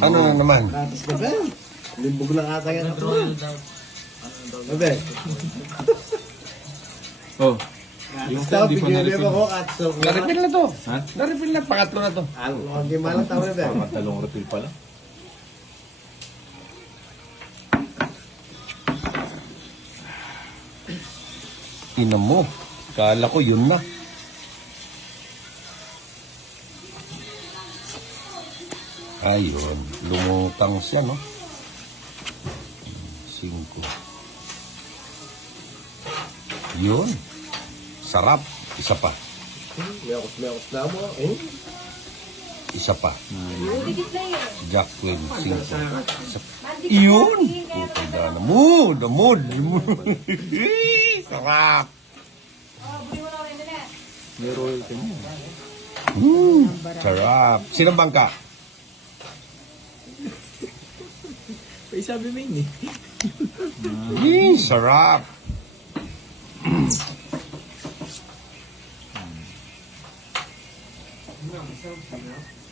Ano na naman? Tapos na ba? Limbog lang ata yan ako. Sabi. Oh. Yung stop, bigyan mo ako at so. Na-refill na to. Ha? Na-refill na, pangatlo na to. Ang gimalang tao na ba? Talong refill pala. Ina mo. Kala ko yun na. Ayun. Lumutang siya, no? 5. Yun. Sarap. Isa pa. Miyakos na mo. Isa pa. Dikit na yun. Jack Queen 5. Yun. Putay na. Mood. Sarap. Oh, buli mo na rin na. May royalty mo. Sarap. Sinong bangka? Ay, sabi mo yun eh. Sarap.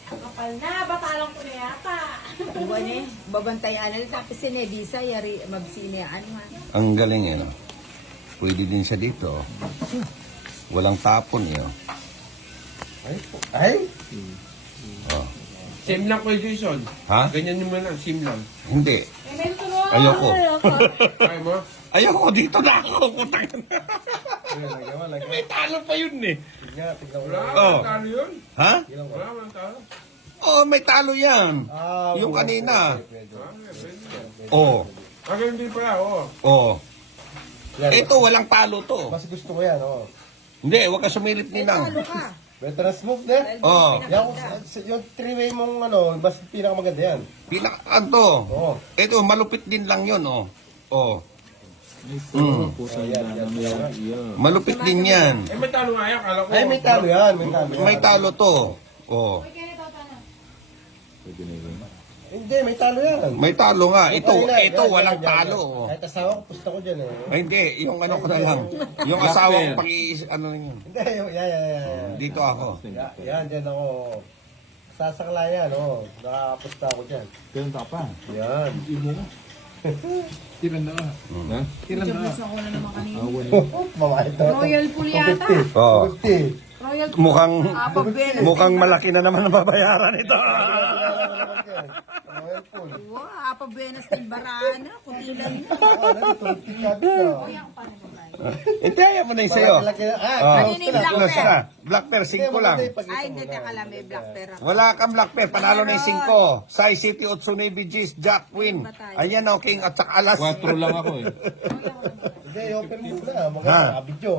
Kapal na, batalong ko na yata. Iwan eh, babantayan na tapos sinedisa, yari mabsinayaan man. Ang galing eh, no? Pwede din siya dito. Walang tapon eh, oh. Ay? Oh. Sim lang ko, Jason. Ha? Ganyan yung mga sim lang. Hindi. Eh, may tulong. Ayoko. Kaya mo? Ayoko, dito na ako. Putang na. Lagyan. May talo pa yun eh. Tignan mo. Wala Oh. mang talo yun. Ha? Wala mang talo. Oh, may talo yan. Yung kanina. Oh. Ganun din pala, oo. Oh. Ito, walang talo to. Mas gusto ko yan, oh. Hindi, huwag ka sumilip ni Nang. Ano ka? Better smoke na. Oh. Yung three-way mong ano, mas pinakamaganda yan. Pinaka-ano? Oo. Ito, malupit din lang yun, oh. Oh. Pusa yan. Malupit din yan. Eh, may talo nga yan. Kala ko. Ay, may talo yan. May talo yan. May talo to. Oh. Uy, kaya ito, tanong. Pwede na yun. Hindi, may talo yan. May talo nga. Ito, Yan, ito yan, walang yan, yan. talo. Oh. Kahit asawa ko, pusta ko dyan eh. Ay, hindi, yung ano ko na lang. Yung asawa ko ano na yun. Hindi, yan. Dito ako. Yan, dyan ako. Sasakla yan, oh. Nakakapusta ako dyan. Ganun ka pa. Yan. Tiran na ka. Ha? Tiran na ka. Gusto ko na naman kanina. Mamahit na. Royal pool yata. Oo. 50. Royal pool. Mukhang, Apa Venus. mukhang malaki na naman ang babayaran ito. Royal pool. Wow, apa Venus ng barana. Kunti lang yun. Hindi, ayaw mo na yung sayo. Kanina yung black Plus pair. na. Black pair, 5 lang. Ay, hindi, teka lang, may black pair ako. Wala kang black pair, panalo na yung 5. Size City, Otso Navy G's, Jack Queen. Ayan o, King at saka Alas. 4 lang ako eh. Hindi, open mo na. Ha? Nakabidyo.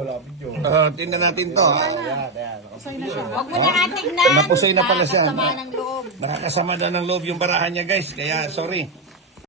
Tingnan natin to. Yan. Huwag mo na tignan. Napusay na pala siya. Nakakasama ng loob. Nakakasama na ng loob yung barahan niya, guys. Kaya, sorry.